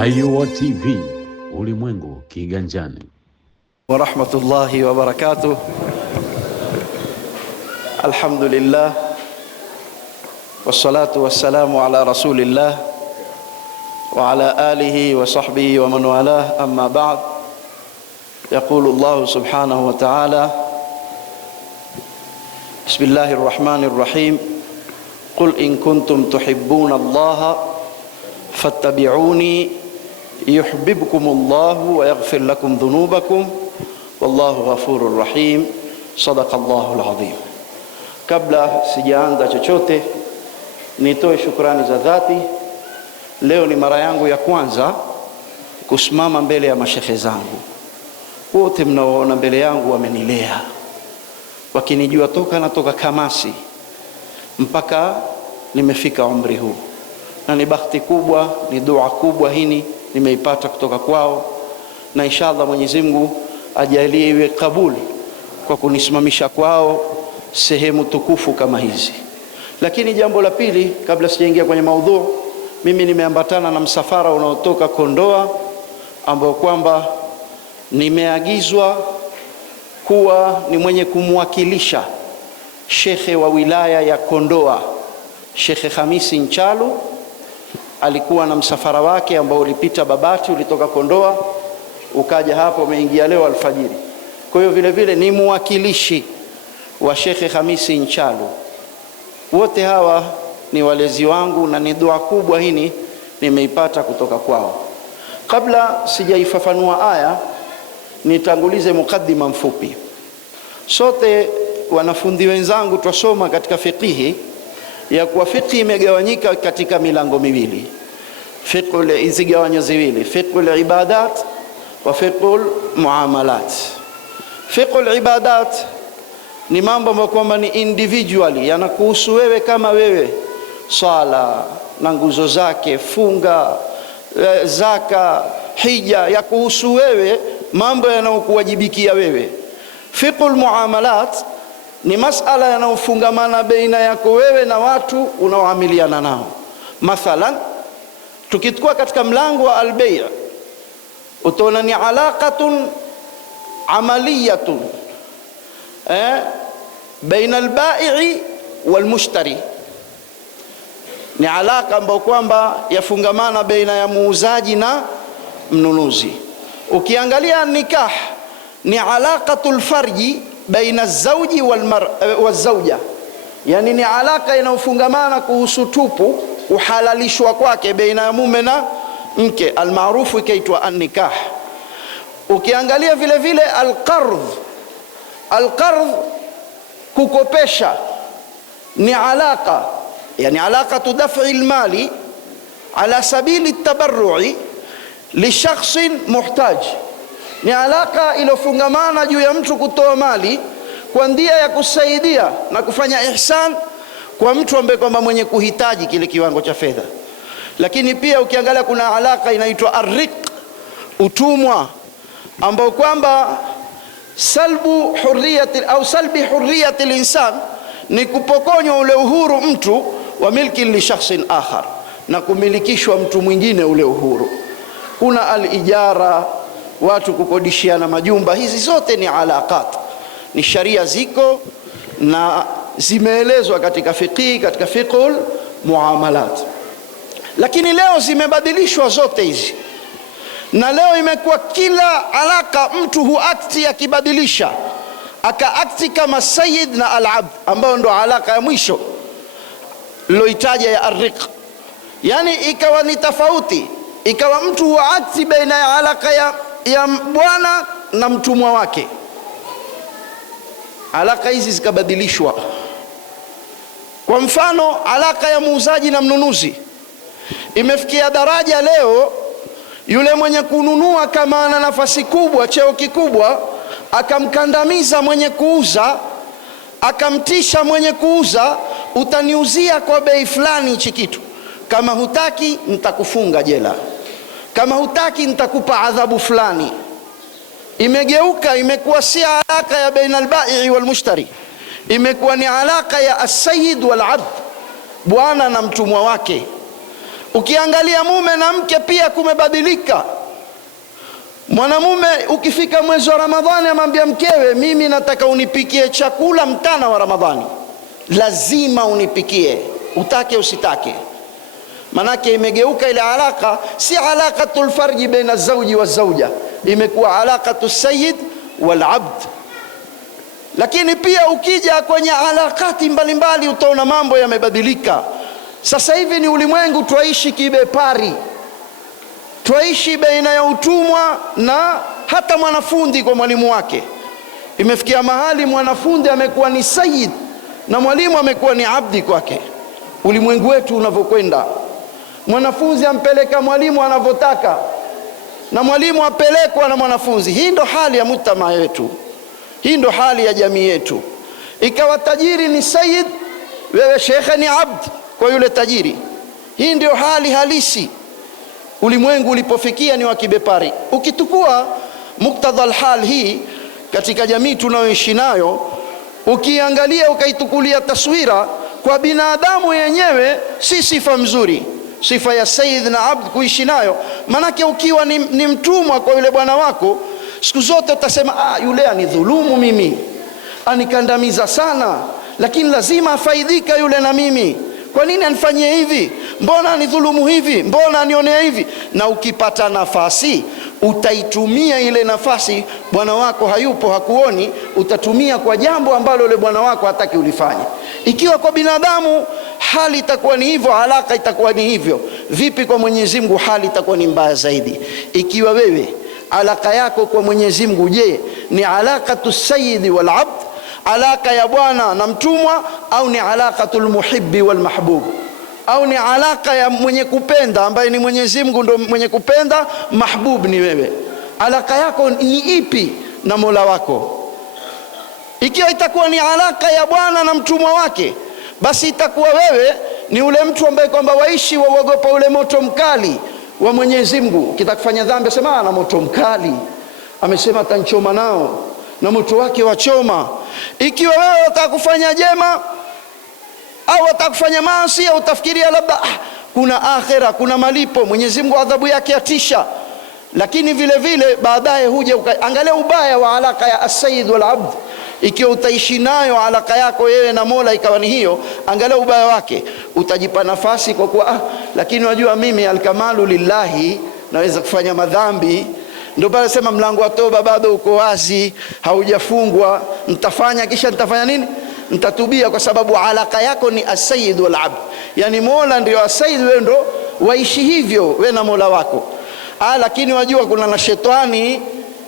Ayuwa TV, ulimwengu kiganjani. Wa rahmatullahi wa barakatuh. Alhamdulillah wassalatu wassalamu ala rasulillah wa ala alihi wa sahbihi wa man walah, amma ba'd. Yaqulu Allah subhanahu wa ta'ala, bismillahir rahmanir rahim, qul in kuntum tuhibbuna Allah fattabi'uni yuhibbukumullahu wa yaghfir lakum dhunubakum wallahu ghafurur rahim. Sadaqallahul azim. Kabla sijaanza chochote, nitoe shukrani za dhati. Leo ni mara yangu ya kwanza kusimama mbele ya mashehe zangu. Wote mnaoona mbele yangu wamenilea, wakinijua toka Kamasi mpaka nimefika umri huu, na ni bahati kubwa, ni dua kubwa hii nimeipata kutoka kwao, na inshallah Mwenyezi Mungu ajalie iwe kabuli kwa kunisimamisha kwao sehemu tukufu kama hizi. Lakini jambo la pili, kabla sijaingia kwenye maudhu, mimi nimeambatana na msafara unaotoka Kondoa, ambao kwamba nimeagizwa kuwa ni mwenye kumwakilisha shekhe wa wilaya ya Kondoa, Shekhe Hamisi Nchalu. Alikuwa na msafara wake ambao ulipita Babati, ulitoka Kondoa ukaja hapo, umeingia leo alfajiri. Kwa hiyo vile vile ni mwakilishi wa Shekhe Hamisi Nchalu. Wote hawa ni walezi wangu, na ni dua kubwa hii nimeipata kutoka kwao. Kabla sijaifafanua aya, nitangulize mukaddima mfupi. Sote wanafunzi wenzangu twasoma katika fiqhi ya kuwa fiqhi imegawanyika katika milango miwili, fiqhul izigawanyo ziwili, fiqhul ibadat wa fiqhul muamalat. Fiqhul ibadat ni mambo ambayo kwamba ni individually, yanakuhusu wewe kama wewe, sala na nguzo zake, funga, zaka, hija, ya kuhusu wewe, mambo yanayokuwajibikia wewe. Fiqhul muamalat ni masala yanayofungamana baina yako wewe na watu unaoamiliana nao. Mathalan, tukitoka katika mlango wa al-bay', utaona ni alaqatun amaliyatun baina al-ba'i' wal-mushtari. Ni alaka ambayo kwamba yafungamana baina ya muuzaji na mnunuzi. Ukiangalia nikah ni alaqatul farji baina az-zawji wal-zawja, yani ni alaka inayofungamana kuhusu tupu, uhalalishwa kwake baina ya mume na mke, almaarufu ikaitwa an-nikah. Ukiangalia vile vile al-qardh kukopesha ni alaka, yani alaqatu daf'i al-mali ala sabili at-tabarru'i li shakhsin muhtaj. Ni alaka iliyofungamana juu ya mtu kutoa mali kwa ndia ya kusaidia na kufanya ihsan kwa mtu ambaye kwamba mwenye kuhitaji kile kiwango cha fedha. Lakini pia ukiangalia kuna alaka inaitwa ar-riq, utumwa, ambao kwamba salbi hurriyati al-insan ni kupokonywa ule uhuru mtu wa milki li shakhsin akhar, na kumilikishwa mtu mwingine ule uhuru. Kuna al-ijara, watu kukodishiana majumba. Hizi zote ni alaqat, ni sharia ziko na zimeelezwa katika fiqhi, katika fiqhul muamalat. Lakini leo zimebadilishwa zote hizi, na leo imekuwa kila alaka mtu huakti akibadilisha, akaakti kama sayyid na al-abd, ambao ndo alaka ya mwisho liloitaja ya ar-riq. Yani ikawa ni tofauti, ikawa mtu huakti baina ya alaka ya bwana na mtumwa wake. Alaka hizi zikabadilishwa. Kwa mfano, alaka ya muuzaji na mnunuzi imefikia daraja leo, yule mwenye kununua kama ana nafasi kubwa, cheo kikubwa, akamkandamiza mwenye kuuza, akamtisha mwenye kuuza, utaniuzia kwa bei fulani hichi kitu, kama hutaki nitakufunga jela, kama hutaki nitakupa adhabu fulani. Imegeuka, imekuwa si alaka ya baina al-ba'i wal-mushtari, imekuwa ni alaka ya as-sayyid wal-abd, bwana na mtumwa wake. Ukiangalia mume na mke pia kumebadilika. Mwanamume ukifika mwezi wa Ramadhani amwambia mkewe, mimi nataka unipikie chakula mchana wa Ramadhani, lazima unipikie, utake usitake. Manake imegeuka ile alaka, si alaqatul farji baina zawji wa zawja, imekuwa alaqatus sayyid wal abd. Lakini pia ukija kwenye alakati mbalimbali utaona mambo yamebadilika. Sasa hivi ni ulimwengu twaishi kibepari, twaishi baina ya utumwa na hata mwanafunzi kwa mwalimu wake. Imefikia mahali mwanafunzi amekuwa ni sayyid na mwalimu amekuwa ni abdi kwake. Ulimwengu wetu unavyokwenda, mwanafunzi ampeleka mwalimu anavyotaka na mwalimu apelekwa na mwanafunzi. Hii ndo hali ya mujtamaa wetu, hii ndo hali ya jamii yetu. Ikawa tajiri ni sayyid, wewe shekhe ni abd kwa yule tajiri. Hii ndio hali halisi. Ulimwengu ulipofikia ni wa kibepari. Ukitukua muktadha alhal hii katika jamii tunayoishi nayo, ukiangalia ukaitukulia taswira kwa binadamu yenyewe, si sifa mzuri, sifa ya sayyid na abd kuishi nayo. Manake ukiwa ni mtumwa kwa yule bwana wako, siku zote utasema yule anidhulumu mimi, anikandamiza sana, lakini lazima afaidika yule na mimi. Kwa nini anifanyie hivi? Mbona anidhulumu hivi? Mbona anionea hivi? Na ukipata nafasi utaitumia ile nafasi, bwana wako hayupo, hakuoni, utatumia kwa jambo ambalo yule bwana wako hataki ulifanye. Ikiwa kwa binadamu hali itakuwa ni hivyo, alaka itakuwa ni hivyo, vipi kwa Mwenyezi Mungu hali itakuwa ni mbaya zaidi? Ikiwa wewe alaka yako kwa Mwenyezi Mungu, je, ni alaqatu sayyidi wal abd, alaka ya bwana na mtumwa, au ni alaqatul muhibbi wal mahbub, au ni alaka ya mwenye kupenda ambaye ni Mwenyezi Mungu ndo mwenye kupenda, mahbub ni wewe? Alaka yako ni ipi na Mola wako? Ikiwa itakuwa ni alaka ya bwana na mtumwa wake, basi itakuwa wewe ni ule mtu ambaye kwamba waishi waogopa ule moto mkali wa Mwenyezi Mungu. Kitakufanya dhambi sema na moto mkali, amesema atanchoma nao na moto wake wachoma. Ikiwa wewe utakufanya jema au utakufanya maasi, au utafikiria labda kuna akhera, kuna malipo, Mwenyezi Mungu adhabu yake atisha, lakini vile vile baadaye huja angalia ubaya wa alaka ya as-sayyid wal abd. Ikiwa utaishi nayo alaka yako wewe na Mola ikawa ni hiyo, angalia ubaya wake. Utajipa nafasi kwa kuwa lakini unajua mimi alkamalu lillahi, naweza kufanya madhambi. Ndio pale sema mlango wa toba bado uko wazi, haujafungwa. Nitafanya kisha nitafanya nini? Nitatubia, kwa sababu alaka yako ni as-sayyid wal abd. Yani Mola ndio as-sayyid, wewe ndio waishi hivyo wewe na Mola wako. Lakini wajua kuna na shetani.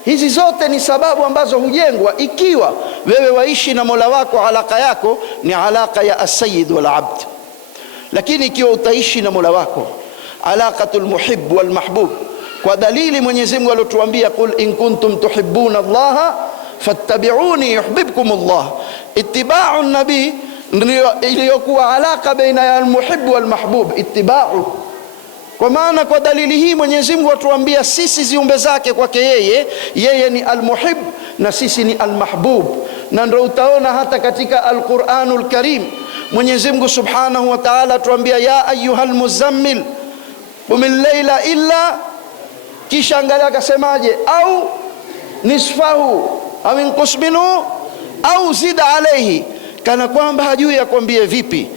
Hizi zote ni sababu ambazo hujengwa ikiwa wewe waishi na Mola wako, alaka yako ni alaka ya as-sayyid wal abd. Lakini ikiwa utaishi na Mola wako alaqatul muhibb wal mahbub, kwa dalili Mwenyezi Mungu alotuambia, qul in kuntum tuhibbuna Allah fattabi'uni yuhibbukum Allah. Ittiba'u nabii ndio iliyokuwa alaka baina ya al-muhibb wal mahbub, ittiba'u. Kwa maana kwa dalili hii Mwenyezi Mungu atuambia sisi ziumbe zake kwake yeye ni al-muhibb na sisi ni al-mahbub. Na ndio utaona hata katika al-Qur'anul Karim Mwenyezi Mungu Subhanahu wa Ta'ala atuambia, ya ayyuhal muzammil qumil layla illa, kisha angalia akasemaje, au nisfahu au inqus minhu au zid alayhi, kana kwamba hajui akwambie vipi.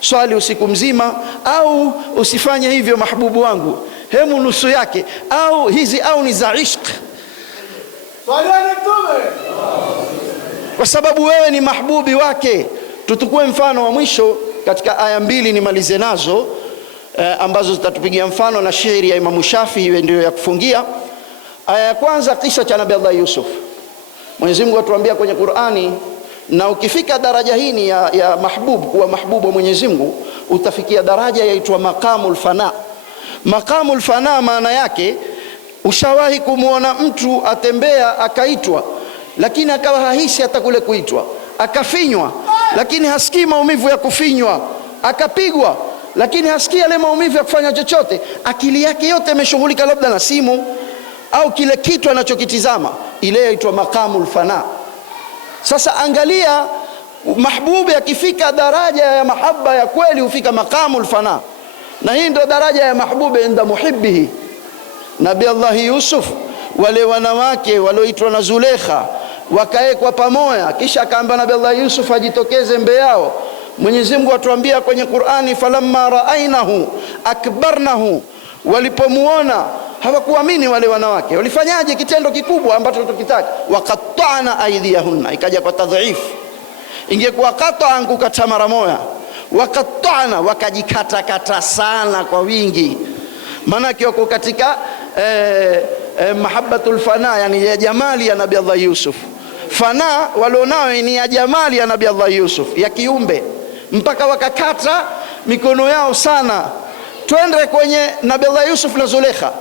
Swali usiku mzima, au usifanye hivyo mahbubu wangu, hemu nusu yake, au hizi au ni za ishq. Swaliani Mtume, kwa sababu wewe ni mahbubi wake. Tutukue mfano wa mwisho katika aya mbili nimalize nazo, ambazo zitatupigia mfano na shairi ya Imam Shafi, iwe ndio ya kufungia. Aya ya kwanza, kisa cha Nabii Allah Yusuf. Mwenyezi Mungu atuambia kwenye Qur'ani, na ukifika daraja hii ya mahbub, kuwa mahbubu wa Mwenyezi Mungu, utafikia daraja yaitwa maqamul fana. Maqamul fana maana yake, ushawahi kumuona mtu atembea akaitwa, lakini akawa hahisi hata kule kuitwa, akafinywa lakini hasikii maumivu ya kufinywa, akapigwa lakini hasikii yale maumivu ya kufanya chochote, akili yake yote imeshughulika labda na simu au kile kitu anachokitizama, ile inaitwa maqamul fana. Sasa angalia, mahbubi akifika daraja ya mahaba ya kweli hufika maqamul fana. Na hii ndio daraja ya mahbubi inda muhibbihi. Nabii Allah Yusuf, wale wanawake walioitwa na Zulekha wakaekwa pamoja, kisha akaamba Nabii Allah Yusuf ajitokeze mbele yao. Mwenyezi Mungu atuambia kwenye Qur'ani, falamma raainahu akbarnahu, walipomuona hawakuamini wale wanawake. Walifanyaje? Kitendo kikubwa ambacho tukitaka, waqatta'na aydiyahunna, ikaja kwa tadhif. Ingekuwa qata'an kukata mara moja, waqatta'na wakajikata sana kwa wingi, maana wako katika mahabbatul fana, yani ya jamali ya Nabii Allah Yusuf. Fana walionao ni ya jamali ya Nabii Allah Yusuf, ya kiumbe, mpaka wakakata mikono yao sana. Twende kwenye Nabii Allah Yusuf na Zulekha.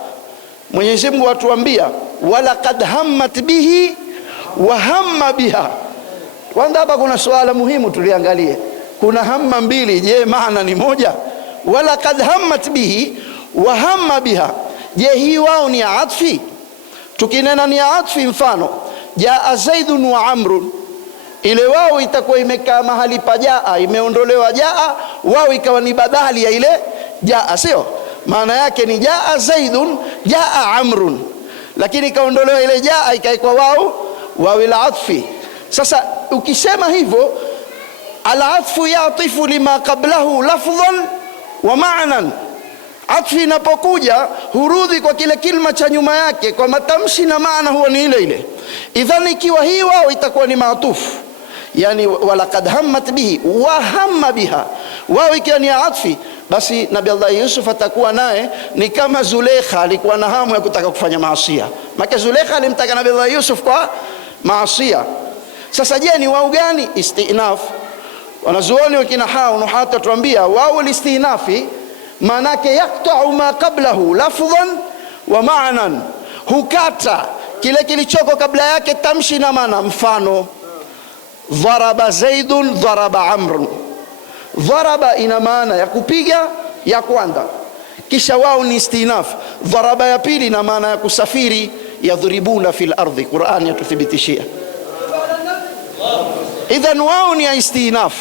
Mwenyezi Mungu atuambia, walaqad hammat bihi wa hamma biha. Kwanza hapa kuna swala muhimu tuliangalie. Kuna hamma mbili, je, maana ni moja? Walaqad hammat bihi wa hamma biha, je, hii wao ni atfi? Tukinena ni atfi, mfano jaa Zaidun wa Amrun, ile wao itakuwa imekaa mahali pa jaa, imeondolewa jaa, wao ikawa ni badali ya ile jaa, sio? Maana yake ni jaa Zaidun jaa Amrun, lakini ikaondolewa ile jaa ikaikwa wao ila atfi. Sasa ukisema hivyo, al-atfu yatifu lima qablahu lafdhan wa ma'nan. Atfi inapokuja hurudi kwa kile kilma cha nyuma yake kwa matamshi na maana huwa ni ile ile. Idhan ikiwa hii wao itakuwa ni maatufu, yani walaqad hammat bihi wa hamma biha, wao ikiwa ni atfi, basi Nabii Allah Yusuf atakuwa naye ni kama Zulekha alikuwa na hamu ya kutaka kufanya maasiya. Maka Zulekha alimtaka Nabii Allah Yusuf kwa maasiya. Sasa je, ni wao gani? Istinaf. Wanazuoni wakina hata tuambia wao istinafi manake yakta'u ma qablahu lafdhan wa ma'nan, hukata kile kilichoko kabla yake tamshi na maana. Mfano, dharaba Zaidun dharaba Amrun. Dharaba ina maana ya kupiga ya kwanza, kisha wao ni istinaf. Dharaba ya pili ina maana ya kusafiri, yadhribuna fil ardhi, Qur'an yatuthibitishia. Idhan wao ni istinaf.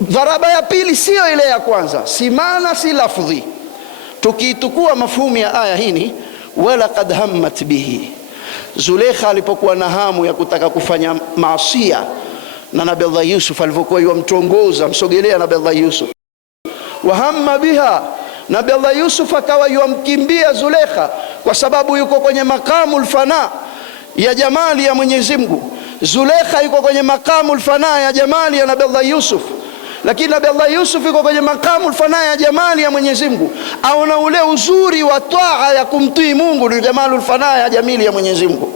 Dharaba ya pili sio ile ya kwanza, si maana si lafdhi. Tukiitukua mafhumu ya aya hii, wala qad hammat bihi, Zulekha alipokuwa na hamu ya kutaka kufanya maasiya na Nabii Allah Yusuf alivyokuwa yumtongoza msogelea Nabii Allah Yusuf, wa hamma biha, Nabii Allah Yusuf akawa yumkimbia Zulekha kwa sababu yuko kwenye maqamul fana ya jamali ya Mwenyezi Mungu. Zulekha yuko kwenye maqamul fana ya jamali ya Nabii Allah Yusuf, lakini Nabii Allah Yusuf yuko kwenye maqamul fana ya jamali ya Mwenyezi Mungu. Aona ule uzuri wa taa ya kumtii Mungu, ni jamalul fana ya jamili ya Mwenyezi Mungu.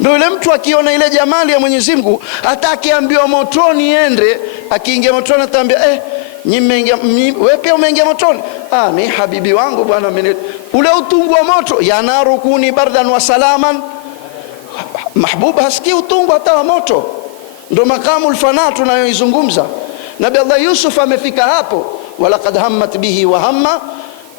Ndio yule mtu akiona ile jamali ya Mwenyezi Mungu, hata akiambiwa motoni ende, akiingia motoni ataambia wewe pia umeingia motoni? Mimi habibi wangu bwana, ule utungu wa moto, ya naru kuni bardan wa salaman. Mahbuba hasikii utungu hata wa moto. Ndio maqamul fana tunayoizungumza. Nabii Allah Yusuf amefika hapo, walaqad hammat bihi wa hamma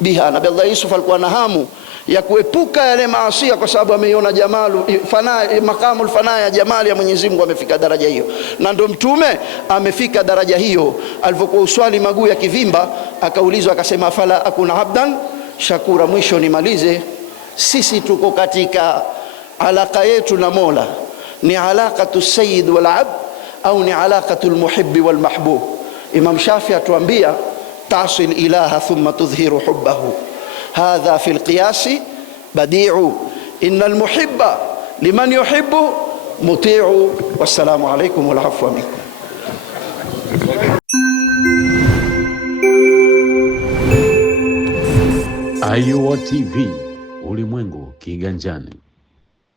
biha. Nabii Allah Yusuf alikuwa na hamu ya kuepuka yale maasi kwa sababu ameiona jamalu fana, maqamul fana ya jamali ya Mwenyezi Mungu. Amefika daraja hiyo, na ndio mtume amefika daraja hiyo. Alipokuwa uswali maguu ya kivimba, akaulizwa akasema, fala akuna abdan shakura. Mwisho nimalize, sisi tuko katika alaka yetu na Mola, ni alaqatu sayyid wal abd au ni alaqatu almuhibb wal mahbub. Imam Shafi atuambia, tasil ilaha thumma tudhhiru hubbahu, hadha fi alqiyasi badi'u, innal muhibba liman yuhibbu muti'u. Wassalamu alaykum wal afwa minkum. Ayuwa TV, ulimwengu kiganjani.